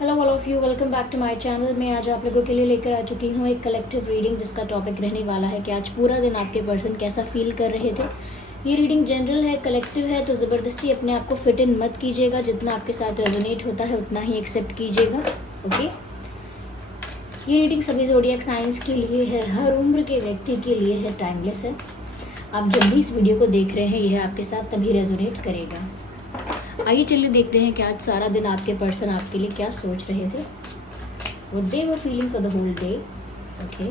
Hello all of you, welcome back to my channel. मैं आज आप लोगों के लिए लेकर आ चुकी हूँ एक कलेक्टिव रीडिंग जिसका टॉपिक रहने वाला है कि आज पूरा दिन आपके पर्सन कैसा फील कर रहे थे। ये रीडिंग जनरल है, कलेक्टिव है, तो ज़बरदस्ती अपने आप को फिट इन मत कीजिएगा। जितना आपके साथ रेजोनेट होता है उतना ही एक्सेप्ट कीजिएगा। ओके, ये रीडिंग सभी ज़ोडिएक साइंस के लिए है, हर उम्र के व्यक्ति के लिए है, टाइमलेस है। आप जब भी इस वीडियो को देख रहे हैं यह आपके साथ तभी रेजोनेट करेगा। आइए चलिए देखते हैं कि आज सारा दिन आपके पर्सन आपके लिए क्या सोच रहे थे, वो they were feeling for the whole day. Okay,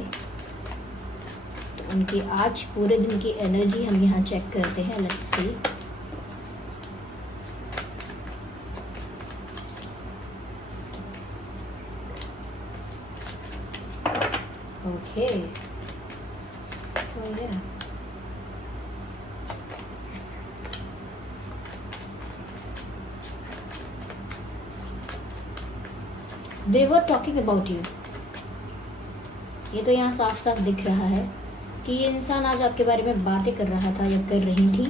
तो उनकी आज पूरे दिन की एनर्जी हम यहाँ चेक करते हैं। Let's see. ओके, सो या they were talking about you। ये तो यहाँ साफ साफ दिख रहा है कि ये इंसान आज आपके बारे में बातें कर रहा था या कर रही थी।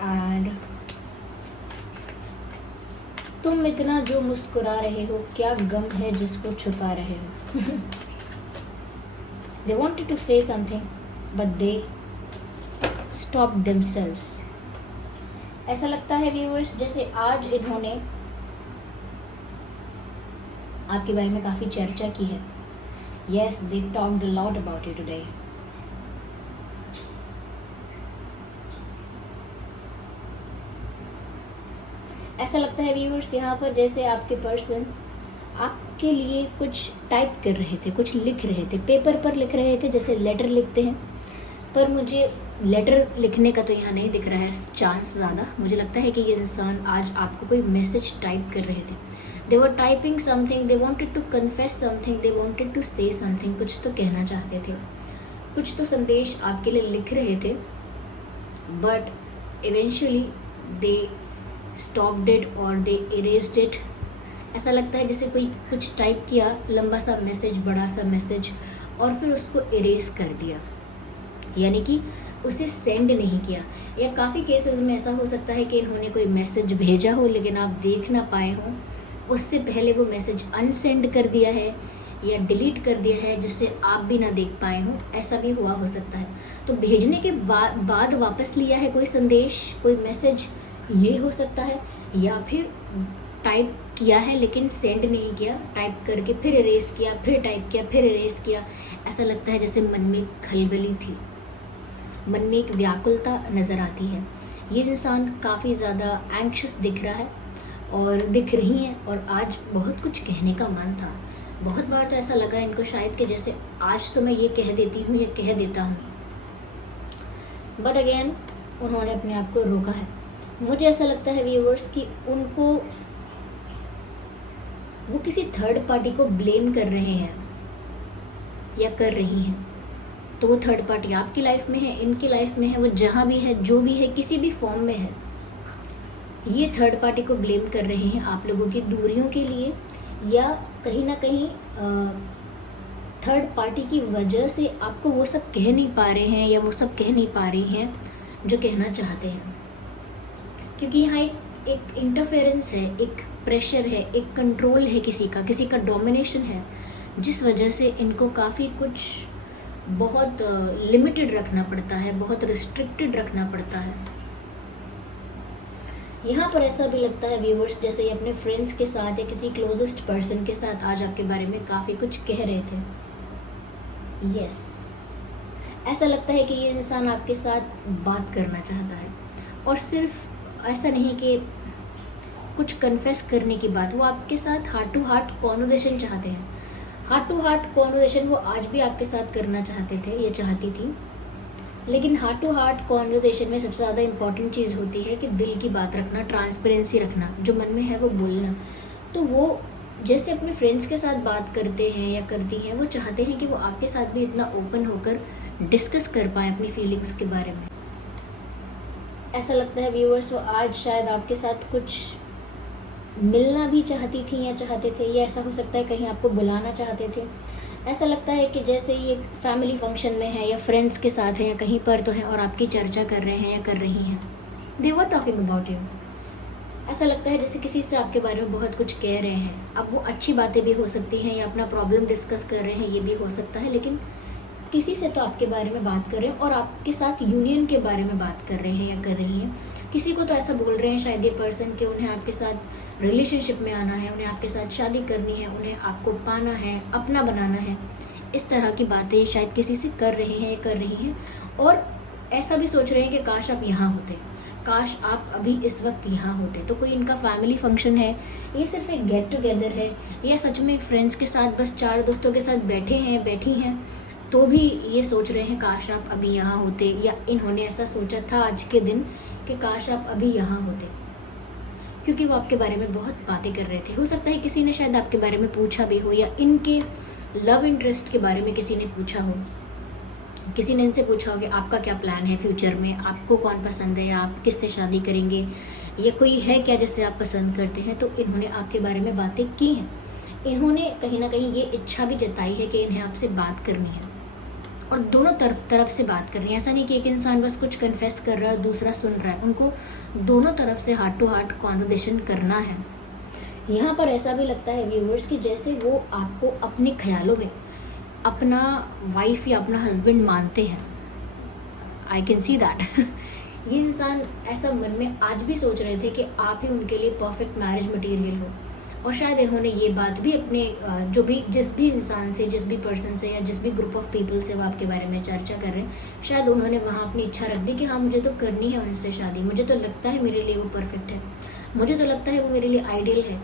एंड तुम इतना जो मुस्कुरा रहे हो, क्या गम है जिसको छुपा रहे हो। They wanted to say something but they stopped themselves। ऐसा लगता है व्यूअर्स जैसे आज इन्होंने आपके बारे में काफ़ी चर्चा की है। Yes, they talked a lot about you today. ऐसा लगता है व्यूअर्स यहाँ पर जैसे आपके पर्सन आपके लिए कुछ टाइप कर रहे थे, कुछ लिख रहे थे, पेपर पर लिख रहे थे, जैसे लेटर लिखते हैं। पर मुझे लेटर लिखने का तो यहाँ नहीं दिख रहा है चांस ज़्यादा। मुझे लगता है कि ये इंसान आज आपको कोई मैसेज टाइप कर रहे थे। They were typing something, they wanted to confess something, they wanted to say something. कुछ तो कहना चाहते थे, कुछ तो संदेश आपके लिए लिख रहे थे। But eventually they stopped it और दे इरेज्ड इट। ऐसा लगता है जैसे कोई कुछ टाइप किया, लंबा सा मैसेज, बड़ा सा मैसेज, और फिर उसको इरेज कर दिया, यानी कि उसे सेंड नहीं किया। या काफ़ी केसेस में ऐसा हो सकता है कि इन्होंने कोई मैसेज भेजा हो लेकिन आप देख ना पाए हो, उससे पहले वो मैसेज अनसेंड कर दिया है या डिलीट कर दिया है जिससे आप भी ना देख पाए हो। ऐसा भी हुआ हो सकता है। तो भेजने के बाद वापस लिया है कोई संदेश, कोई मैसेज, ये हो सकता है। या फिर टाइप किया है लेकिन सेंड नहीं किया, टाइप करके फिर इरेज किया, फिर टाइप किया, फिर इरेज किया। ऐसा लगता है जैसे मन में खलबली थी, मन में एक व्याकुलता नज़र आती है। ये इंसान काफ़ी ज़्यादा एंक्शस दिख रहा है और दिख रही हैं, और आज बहुत कुछ कहने का मन था। बहुत बार तो ऐसा लगा इनको शायद कि जैसे आज तो मैं ये कह देती हूँ या कह देता हूँ, बट अगेन उन्होंने अपने आप को रोका है। मुझे ऐसा लगता है व्यूअर्स कि उनको वो किसी थर्ड पार्टी को ब्लेम कर रहे हैं या कर रही हैं। तो वो थर्ड पार्टी आपकी लाइफ में है, इनकी लाइफ में है, वो जहाँ भी है, जो भी है, किसी भी फॉर्म में है, ये थर्ड पार्टी को ब्लेम कर रहे हैं आप लोगों की दूरियों के लिए, या कहीं ना कहीं थर्ड पार्टी की वजह से आपको वो सब कह नहीं पा रहे हैं या वो सब कह नहीं पा रही हैं जो कहना चाहते हैं। क्योंकि यहाँ एक इंटरफेरेंस है, एक प्रेशर है, एक कंट्रोल है, किसी का डोमिनेशन है, जिस वजह से इनको काफ़ी कुछ बहुत लिमिटेड रखना पड़ता है, बहुत रिस्ट्रिक्टेड रखना पड़ता है। यहाँ पर ऐसा भी लगता है व्यूअर्स जैसे ये अपने फ्रेंड्स के साथ या किसी क्लोजेस्ट पर्सन के साथ आज आपके बारे में काफ़ी कुछ कह रहे थे। यस, ऐसा लगता है कि ये इंसान आपके साथ बात करना चाहता है, और सिर्फ ऐसा नहीं कि कुछ कन्फेस करने की बात, वो आपके साथ हार्ट टू हार्ट कॉन्वर्सेशन चाहते हैं। हार्ट टू हार्ट कॉन्वर्सेशन वो आज भी आपके साथ करना चाहते थे या चाहती थी। लेकिन हार्ट टू हार्ट कॉन्वर्सेशन में सबसे ज़्यादा इम्पॉर्टेंट चीज़ होती है कि दिल की बात रखना, ट्रांसपेरेंसी रखना, जो मन में है वो बोलना। तो वो जैसे अपने फ्रेंड्स के साथ बात करते हैं या करती हैं, वो चाहते हैं कि वो आपके साथ भी इतना ओपन होकर डिस्कस कर पाएँ अपनी फीलिंग्स के बारे में। ऐसा लगता है व्यूअर्स वो आज शायद आपके साथ कुछ मिलना भी चाहती थी या चाहते थे, या ऐसा हो सकता है कहीं आपको बुलाना चाहते थे, ऐसा लगता है कि जैसे ये फैमिली फंक्शन में है या फ्रेंड्स के साथ है या कहीं पर तो है और आपकी चर्चा कर रहे हैं या कर रही हैं, दे वर टॉकिंग अबाउट यू। ऐसा लगता है जैसे किसी से आपके बारे में बहुत कुछ कह रहे हैं। अब वो अच्छी बातें भी हो सकती हैं या अपना प्रॉब्लम डिस्कस कर रहे हैं, ये भी हो सकता है, लेकिन किसी से तो आपके बारे में बात कर रहे हैं और आपके साथ यूनियन के बारे में बात कर रहे हैं या कर रही हैं। किसी को तो ऐसा बोल रहे हैं शायद ये पर्सन कि उन्हें आपके साथ रिलेशनशिप में आना है, उन्हें आपके साथ शादी करनी है, उन्हें आपको पाना है, अपना बनाना है। इस तरह की बातें शायद किसी से कर रहे हैं या कर रही हैं, और ऐसा भी सोच रहे हैं कि काश आप यहाँ होते, काश आप अभी इस वक्त यहाँ होते। तो कोई इनका फैमिली फंक्शन है, ये सिर्फ एक गेट टुगेदर है, या सच में एक फ्रेंड्स के साथ बस 4 दोस्तों के साथ बैठे हैं, बैठी हैं, तो भी ये सोच रहे हैं काश आप अभी यहाँ होते, या इन्होंने ऐसा सोचा था आज के दिन कि काश आप अभी यहाँ होते, क्योंकि वो आपके बारे में बहुत बातें कर रहे थे। हो सकता है किसी ने शायद आपके बारे में पूछा भी हो, या इनके लव इंटरेस्ट के बारे में किसी ने पूछा हो, किसी ने इनसे पूछा हो कि आपका क्या प्लान है फ्यूचर में, आपको कौन पसंद है, आप किससे शादी करेंगे, या कोई है क्या जिससे आप पसंद करते हैं। तो इन्होंने आपके बारे में बातें की हैं। इन्होंने कहीं ना कहीं ये इच्छा भी जताई है कि इन्हें आपसे बात करनी है, और दोनों तरफ से बात कर रही है। ऐसा नहीं कि एक इंसान बस कुछ कन्फेस कर रहा है और दूसरा सुन रहा है, उनको दोनों तरफ से हार्ट टू हार्ट कॉन्वर्सेशन करना है। यहाँ पर ऐसा भी लगता है व्यूवर्स कि जैसे वो आपको अपने ख्यालों में अपना वाइफ या अपना हस्बैंड मानते हैं। I can see that. ये इंसान ऐसा मन में आज भी सोच रहे थे कि आप ही उनके लिए परफेक्ट मैरिज मटेरियल हो, और शायद इन्होंने ये बात भी अपने जिस भी इंसान से, जिस भी पर्सन से, या जिस भी ग्रुप ऑफ पीपल से वो आपके बारे में चर्चा कर रहे हैं, शायद उन्होंने वहाँ अपनी इच्छा रख दी कि हाँ मुझे तो करनी है उनसे शादी, मुझे तो लगता है मेरे लिए वो परफेक्ट है, मुझे तो लगता है वो मेरे लिए आइडियल है,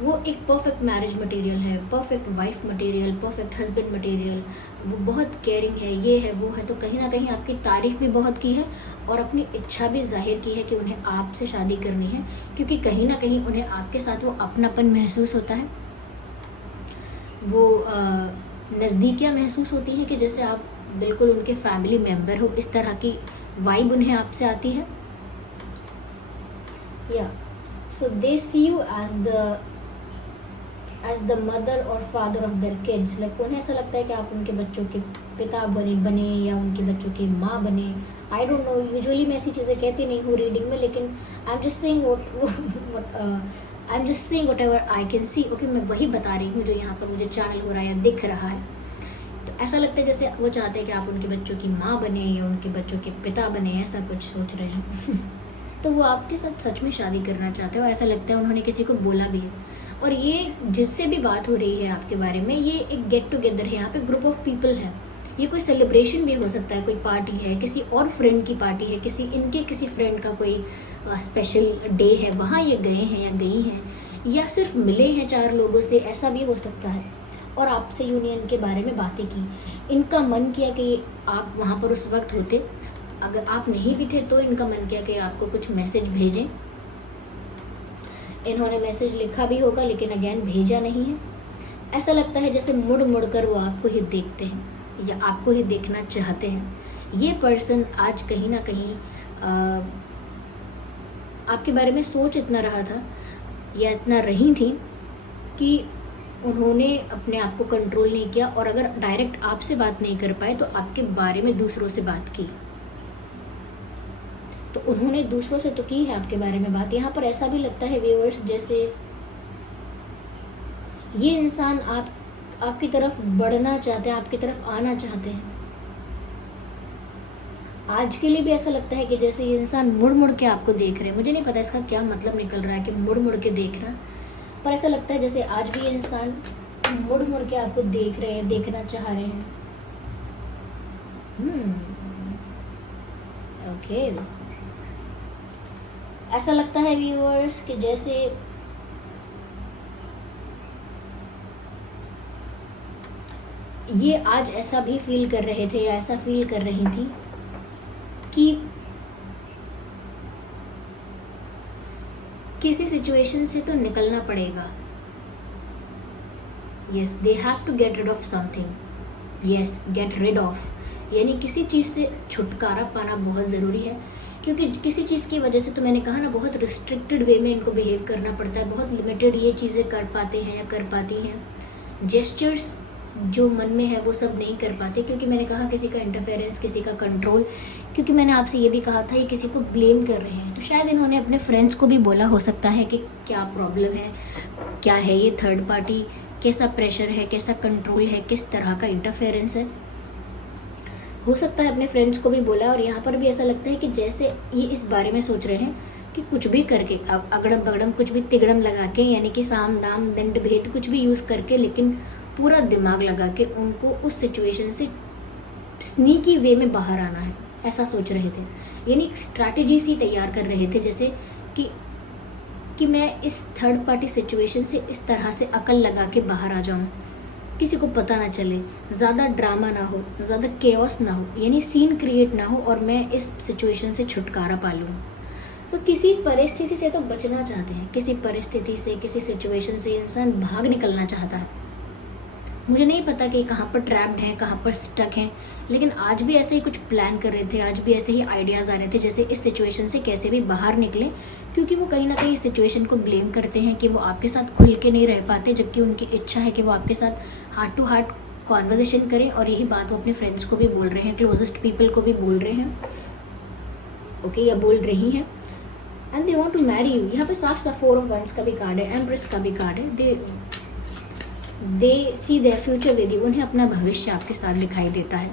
वो एक परफेक्ट मैरिज मटेरियल है, perfect wife material, perfect husband material, वो बहुत केयरिंग है, ये है वो है। तो कहीं ना कहीं आपकी तारीफ भी बहुत की है और अपनी इच्छा भी जाहिर की है कि उन्हें आपसे शादी करनी है, क्योंकि कहीं ना कहीं उन्हें आपके साथ वो अपनापन महसूस होता है, वो नज़दीकियाँ महसूस होती हैं कि जैसे आप बिल्कुल उनके फैमिली मेम्बर हो। इस तरह की वाइब उन्हें आपसे आती है। या सो दे सी यू एज द मदर और father of their kids. Like उन्हें ऐसा लगता है कि आप उनके बच्चों के पिता बने या उनके बच्चों की माँ बने। आई डोंट नो, यूजुअली मैं ऐसी चीज़ें कहती नहीं हूँ रीडिंग में, लेकिन I am just saying what ever I can see. Okay, मैं वही बता रही हूँ जो यहाँ पर मुझे चैनल हो रहा है या दिख रहा है। तो ऐसा लगता है जैसे वो चाहते हैं कि आप उनके बच्चों की माँ बने या उनके बच्चों के पिता बने, ऐसा कुछ सोच रहे हैं। तो वो आपके साथ सच में शादी करना चाहते हो, ऐसा लगता है उन्होंने किसी को बोला भी है। और ये जिससे भी बात हो रही है आपके बारे में, ये एक गेट टुगेदर है, यहाँ पे ग्रुप ऑफ पीपल है, ये कोई सेलिब्रेशन भी हो सकता है, कोई पार्टी है, किसी और फ्रेंड की पार्टी है, किसी फ्रेंड का कोई स्पेशल डे है, वहाँ ये गए हैं या गई हैं, या सिर्फ मिले हैं 4 लोगों से, ऐसा भी हो सकता है, और आपसे यूनियन के बारे में बातें की। इनका मन किया कि आप वहाँ पर उस वक्त होते, अगर आप नहीं भी थे तो इनका मन किया कि आपको कुछ मैसेज भेजें। इन्होंने मैसेज लिखा भी होगा लेकिन अगेन भेजा नहीं है। ऐसा लगता है जैसे मुड़ मुड़ कर वो आपको ही देखते हैं या आपको ही देखना चाहते हैं। ये पर्सन आज कहीं ना कहीं आपके बारे में सोच इतना रहा था या इतना रही थी कि उन्होंने अपने आप को कंट्रोल नहीं किया, और अगर डायरेक्ट आपसे बात नहीं कर पाए तो आपके बारे में दूसरों से बात की। तो उन्होंने दूसरों से तो की है आपके बारे में बात। यहाँ पर ऐसा भी लगता है व्यूअर्स जैसे ये इंसान आपकी तरफ बढ़ना चाहते हैं, आपकी तरफ आना चाहते हैं। आज के लिए भी ऐसा लगता है कि जैसे ये इंसान मुड़ मुड़ के आपको देख रहे हैं। मुझे नहीं पता इसका क्या मतलब निकल रहा है कि मुड़ मुड़ के देखना, पर ऐसा लगता है जैसे आज भी ये इंसान मुड़ मुड़ के आपको देख रहे हैं, देखना चाह रहे हैं। ओके, ऐसा लगता है व्यूअर्स कि जैसे ये आज ऐसा भी फील कर रहे थे या ऐसा फील कर रही थी कि किसी सिचुएशन से तो निकलना पड़ेगा। Yes, they have to get rid of something. Yes, get rid of, यानी किसी चीज़ से छुटकारा पाना बहुत ज़रूरी है, क्योंकि किसी चीज़ की वजह से, तो मैंने कहा ना, बहुत रिस्ट्रिक्टेड वे में इनको बिहेव करना पड़ता है, बहुत लिमिटेड ये चीज़ें कर पाते हैं या कर पाती हैं। जेस्चर्स जो मन में है वो सब नहीं कर पाते, क्योंकि मैंने कहा किसी का इंटरफेरेंस, किसी का कंट्रोल, क्योंकि मैंने आपसे ये भी कहा था ये किसी को ब्लेम कर रहे हैं, तो शायद इन्होंने अपने फ्रेंड्स को भी बोला हो सकता है कि क्या प्रॉब्लम है, क्या है ये थर्ड पार्टी, कैसा प्रेशर है, कैसा कंट्रोल है, किस तरह का इंटरफेरेंस है। हो सकता है अपने फ्रेंड्स को भी बोला, और यहाँ पर भी ऐसा लगता है कि जैसे ये इस बारे में सोच रहे हैं कि कुछ भी करके, अगड़म बगड़म कुछ भी तिगड़म लगा के, यानी कि साम दाम दंड भेद कुछ भी यूज़ करके, लेकिन पूरा दिमाग लगा के उनको उस सिचुएशन से स्नीकी वे में बाहर आना है, ऐसा सोच रहे थे। यानी एक स्ट्रैटेजी सी तैयार कर रहे थे, जैसे कि मैं इस थर्ड पार्टी सिचुएशन से इस तरह से अकल लगा के बाहर आ जाऊं, किसी को पता ना चले, ज़्यादा ड्रामा ना हो, ज़्यादा केओस ना हो, यानी सीन क्रिएट ना हो, और मैं इस सिचुएशन से छुटकारा पा लूँ। तो किसी परिस्थिति से तो बचना चाहते हैं, किसी परिस्थिति से, किसी सिचुएशन से इंसान भाग निकलना चाहता है। मुझे नहीं पता कि कहाँ पर ट्रैप्ड हैं, कहाँ पर स्टक हैं, लेकिन आज भी ऐसे ही कुछ प्लान कर रहे थे, आज भी ऐसे ही आइडियाज़ आ रहे थे जैसे इस सिचुएशन से कैसे भी बाहर निकलें, क्योंकि वो कहीं ना कहीं इस सिचुएशन को ब्लेम करते हैं कि वो आपके साथ खुल के नहीं रह पाते, जबकि उनकी इच्छा है कि वो आपके साथ हार्ट टू हार्ट कॉन्वर्जेशन करें, और यही बात वो अपने फ्रेंड्स को भी बोल रहे हैं, क्लोजेस्ट पीपल को भी बोल रहे हैं, ओके, या बोल रही हैं। And they want to marry you. यहाँ पे साफ साफ 4 ऑफ वांड्स का भी कार्ड है, एम्प्रेस का भी कार्ड है। दे सी देयर फ्यूचर विद यू, उन्हें अपना भविष्य आपके साथ दिखाई देता है।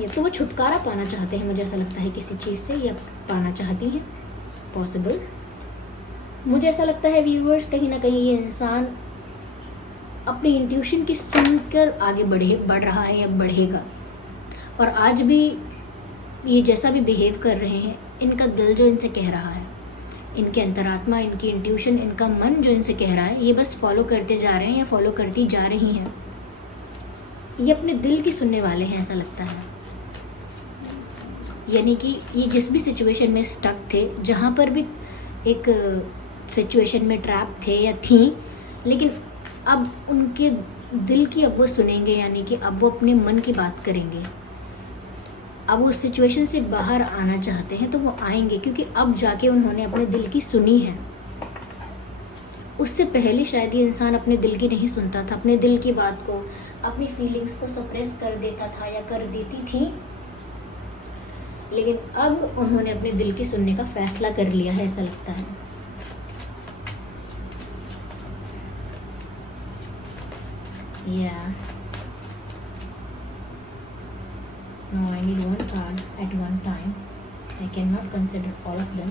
ये तो वो छुटकारा पाना चाहते हैं, मुझे ऐसा लगता है किसी चीज़ से, या पाना चाहती हैं, पॉसिबल। मुझे ऐसा लगता है व्यूअर्स, कहीं ना कहीं ये इंसान अपनी इंट्यूशन की सुनकर आगे बढ़ रहा है या बढ़ेगा। और आज भी ये जैसा भी बिहेव कर रहे हैं, इनका दिल जो इनसे कह रहा है, इनके अंतरात्मा, इनकी इंट्यूशन, इनका मन जो इनसे कह रहा है, ये बस फॉलो करते जा रहे हैं या फॉलो करती जा रही हैं। ये अपने दिल की सुनने वाले हैं, ऐसा लगता है। यानी कि ये जिस भी सिचुएशन में स्टक थे, जहाँ पर भी एक सिचुएशन में ट्रैप थे या थी, लेकिन अब उनके दिल की अब वो सुनेंगे, यानी कि अब वो अपने मन की बात करेंगे। अब वो उस सिचुएशन से बाहर आना चाहते हैं तो वो आएंगे, क्योंकि अब जाके उन्होंने अपने दिल की सुनी है। उससे पहले शायद ये इंसान अपने दिल की नहीं सुनता था, अपने दिल की बात को, अपनी फीलिंग्स को सप्रेस कर देता था या कर देती थी, लेकिन अब उन्होंने अपने दिल की सुनने का फैसला कर लिया है, ऐसा लगता है। No, I need one card at one time. I cannot consider all of them.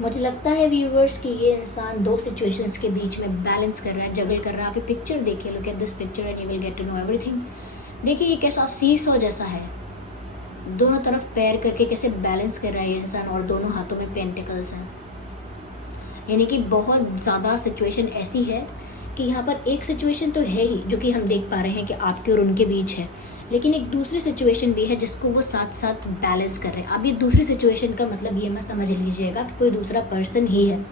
मुझे लगता है व्यूवर्स कि ये इंसान 2 सिचुएशंस के बीच में बैलेंस कर रहा है, जगल कर रहा है। आप ये पिक्चर देखिए, look at this picture and you will get to know everything. देखिए ये कैसा सीसॉ जैसा है, दोनों तरफ पैर करके कैसे बैलेंस कर रहा है ये इंसान, और दोनों हाथों में पेंटिकल्स हैं। यानी कि बहुत ज़्यादा सिचुएशन ऐसी है कि यहाँ पर एक सिचुएशन तो है ही जो कि हम देख पा रहे हैं कि आपके और उनके बीच है, लेकिन एक दूसरी सिचुएशन भी है जिसको वो साथ साथ बैलेंस कर रहे हैं। अब ये दूसरी सिचुएशन का मतलब ये मत समझ लीजिएगा कि कोई दूसरा पर्सन ही है।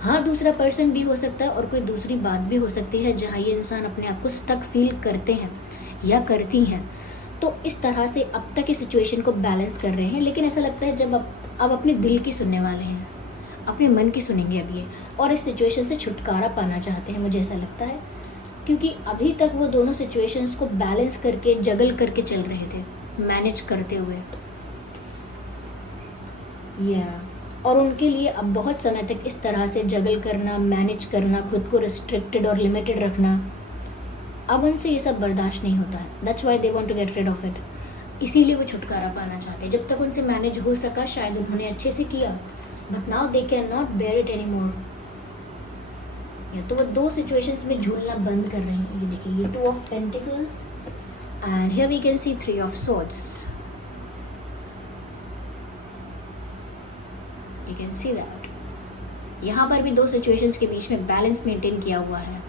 हाँ, दूसरा पर्सन भी हो सकता है और कोई दूसरी बात भी हो सकती है जहाँ ये इंसान अपने आप को स्टक फील करते हैं या करती हैं। तो इस तरह से अब तक इस सिचुएशन को बैलेंस कर रहे हैं, लेकिन ऐसा लगता है जब अब अपने दिल की सुनने वाले हैं, अपने मन की सुनेंगे अब ये, और इस सिचुएशन से छुटकारा पाना चाहते हैं, मुझे ऐसा लगता है। क्योंकि अभी तक वो दोनों सिचुएशंस को बैलेंस करके, जगल करके चल रहे थे, मैनेज करते हुए। और उनके लिए अब बहुत समय तक इस तरह से जगल करना, मैनेज करना, खुद को रिस्ट्रिक्टेड और लिमिटेड रखना, अब उनसे ये सब बर्दाश्त नहीं होता है। That's why they want to get rid of it. इसीलिए वो छुटकारा पाना चाहते हैं। जब तक उनसे मैनेज हो सका शायद उन्होंने अच्छे से किया, but now they can not bear it any more. या तो वो 2 सिचुएशंस में झूलना बंद कर रहे हैं। ये देखिए, ये 2 of pentacles and here we can see 3 of swords. You can see that यहाँ पर भी 2 सिचुएशंस के बीच में बैलेंस मेंटेन किया हुआ है,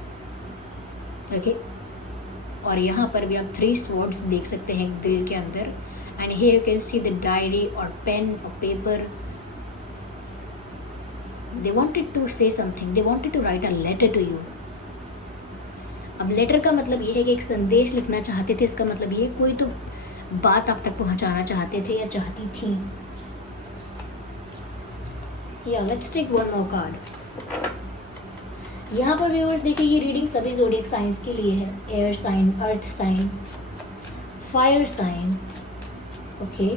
ओके। और यहाँ पर भी आप 3 स्वॉर्ड्स देख सकते हैं दिल के अंदर, and here you can see the diary और पेन और paper. They wanted to say something, they wanted to write a letter to you. अब लेटर का मतलब ये है कि एक संदेश लिखना चाहते थे। इसका मतलब ये कोई तो बात आप तक पहुंचाना चाहते थे या चाहती थी। या let's take one more card. यहाँ पर व्यूअर्स देखिए, ये रीडिंग सभी ज़ोडिएक साइंस के लिए है। Air sign, earth sign, fire sign, okay,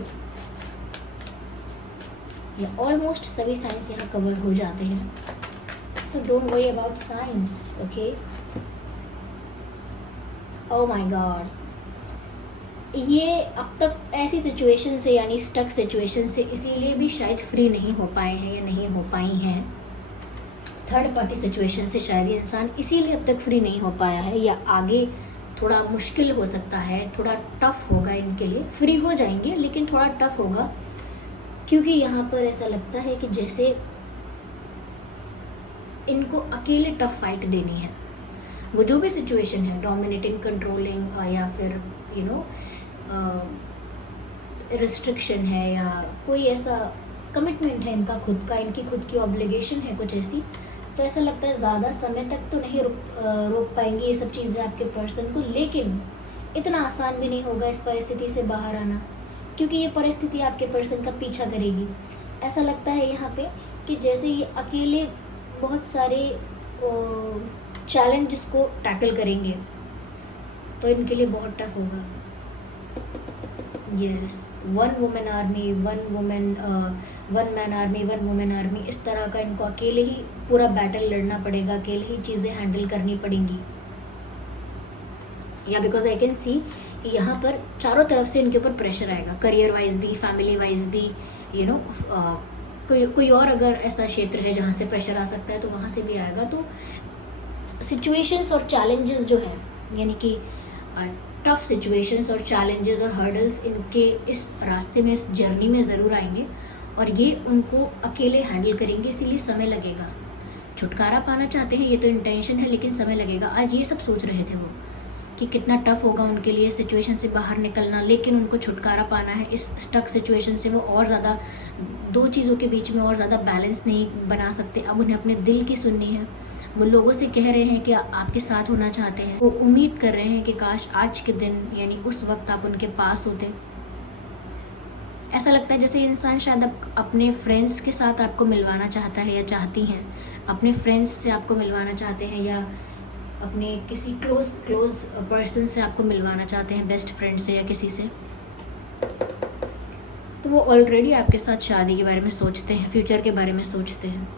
या ऑलमोस्ट सभी साइंस यहाँ कवर हो जाते हैं। So don't worry about science, okay. Oh my God, ये अब तक ऐसी सिचुएशन से, यानी स्टक सिचुएशन से इसीलिए भी शायद फ्री नहीं हो पाए हैं या नहीं हो पाई हैं। थर्ड पार्टी सिचुएशन से शायद ये इंसान इसीलिए अब तक फ्री नहीं हो पाया है, या आगे थोड़ा मुश्किल हो सकता है, थोड़ा टफ होगा इनके लिए। फ्री हो जाएंगे लेकिन थोड़ा टफ होगा, क्योंकि यहाँ पर ऐसा लगता है कि जैसे इनको अकेले टफ फाइट देनी है। वो जो भी सिचुएशन है, डोमिनेटिंग, कंट्रोलिंग, या फिर यू नो रिस्ट्रिक्शन है, या कोई ऐसा कमिटमेंट है इनका खुद का, इनकी खुद की ऑब्लिगेशन है कुछ ऐसी, तो ऐसा लगता है ज़्यादा समय तक तो नहीं रोक पाएंगे ये सब चीज़ें आपके पर्सन को। लेकिन इतना आसान भी नहीं होगा इस परिस्थिति से बाहर आना, क्योंकि ये परिस्थिति आपके पर्सन का पीछा करेगी। ऐसा लगता है यहाँ पे कि जैसे ये अकेले बहुत सारे चैलेंजेस को टैकल करेंगे, तो इनके लिए बहुत टफ होगा। Yes, one women army, one man army, one women army, इस तरह का इनको अकेले ही पूरा बैटल लड़ना पड़ेगा, अकेले ही चीज़ें हैंडल करनी पड़ेंगी। या बिकॉज आई कैन सी कि यहाँ पर चारों तरफ से इनके ऊपर प्रेशर आएगा, करियर वाइज भी, फैमिली वाइज भी, यू नो, कोई और अगर ऐसा क्षेत्र है जहाँ से प्रेशर आ सकता है तो वहाँ से भी आएगा। तो सिचुएशंस और चैलेंजेस जो है, यानी कि टफ सिचुएशंस और चैलेंजेस और हर्डल्स इनके इस रास्ते में, इस जर्नी में ज़रूर आएंगे, और ये उनको अकेले हैंडल करेंगे, इसीलिए समय लगेगा। छुटकारा पाना चाहते हैं, ये तो इंटेंशन है, लेकिन समय लगेगा। आज ये सब सोच रहे थे वो कि कितना टफ होगा उनके लिए सिचुएशन से बाहर निकलना, लेकिन उनको छुटकारा पाना है इस स्टक सिचुएशन से। वो और ज़्यादा दो चीज़ों के बीच में और ज़्यादा बैलेंस नहीं बना सकते। अब उन्हें अपने दिल की सुननी है। वो लोगों से कह रहे हैं कि आपके साथ होना चाहते हैं, वो उम्मीद कर रहे हैं कि काश आज के दिन, यानी उस वक्त आप उनके पास होते। ऐसा लगता है जैसे इंसान शायद अपने फ्रेंड्स के साथ आपको मिलवाना चाहता है या चाहती हैं, अपने फ्रेंड्स से आपको मिलवाना चाहते हैं, या अपने किसी क्लोज पर्सन से आपको मिलवाना चाहते हैं, बेस्ट फ्रेंड से या किसी से। तो वो ऑलरेडी आपके साथ शादी के बारे में सोचते हैं, फ्यूचर के बारे में सोचते हैं।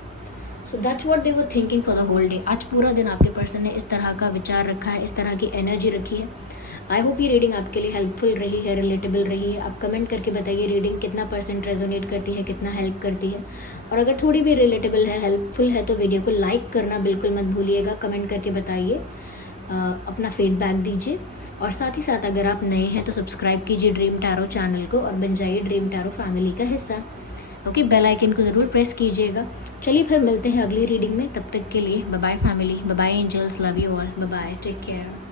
So that's what they were thinking for the whole day. आज पूरा दिन आपके पर्सन ने इस तरह का विचार रखा है, इस तरह की एनर्जी रखी है। आई होप ये रीडिंग आपके लिए हेल्पफुल रही है, रिलेटेबल रही है। आप कमेंट करके बताइए रीडिंग कितना % रेजोनेट करती है, कितना हेल्प करती है। और अगर थोड़ी भी रिलेटेबल है, हेल्पफुल है, तो वीडियो को लाइक करना बिल्कुल मत भूलिएगा। कमेंट करके बताइए, अपना फीडबैक दीजिए, और साथ ही साथ अगर आप नए हैं तो सब्सक्राइब कीजिए ड्रीम टैरो चैनल को और बन जाइए ड्रीम टैरो फैमिली का हिस्सा। ओके, बेल आइकन को ज़रूर प्रेस कीजिएगा। चलिए फिर मिलते हैं अगली रीडिंग में, तब तक के लिए bye bye family, bye bye angels, love you all, bye bye, take care.